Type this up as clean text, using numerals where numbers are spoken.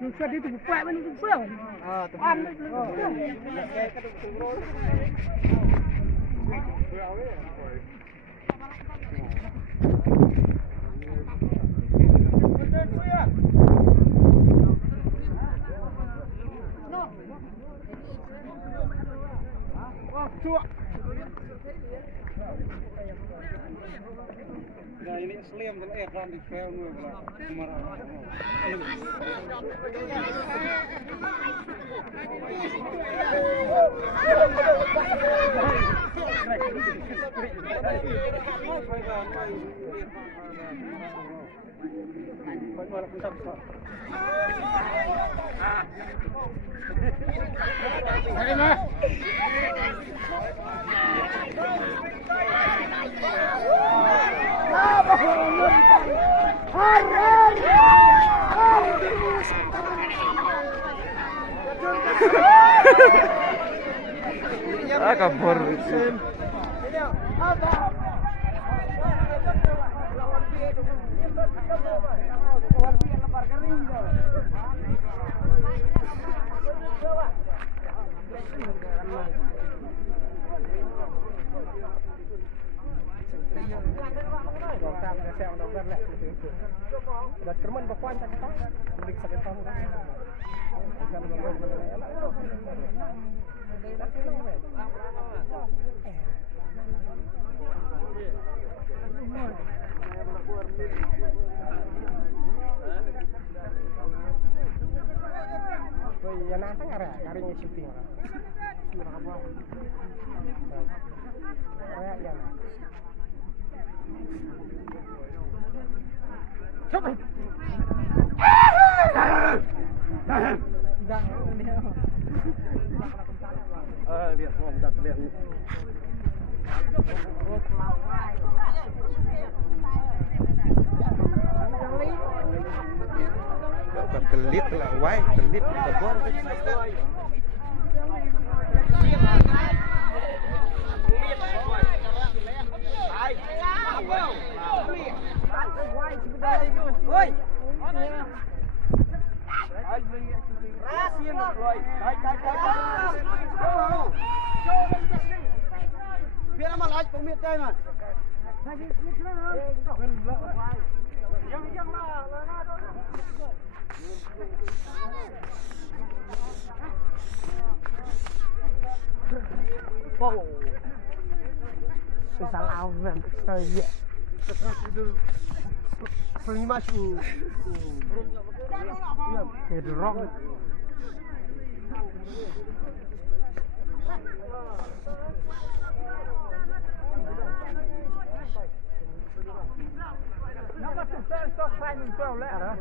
Nó xuất đi từ quẹ bên từ phượng. Ăn đấy. Ya ini slim dan ekran di file nu marah. Kabur. Yang nantang ada karinya syuting. Sudah apa? Area yang. Coba. Lihat mau minta terlihat. Kelit lah, why kelit kabur. Biar amal aja pemit cai man. Yang lah. Wow. Salah awal saya. Tidur. Pergi masuk. Kedrong. Nama susah sok saya minta oleh ada.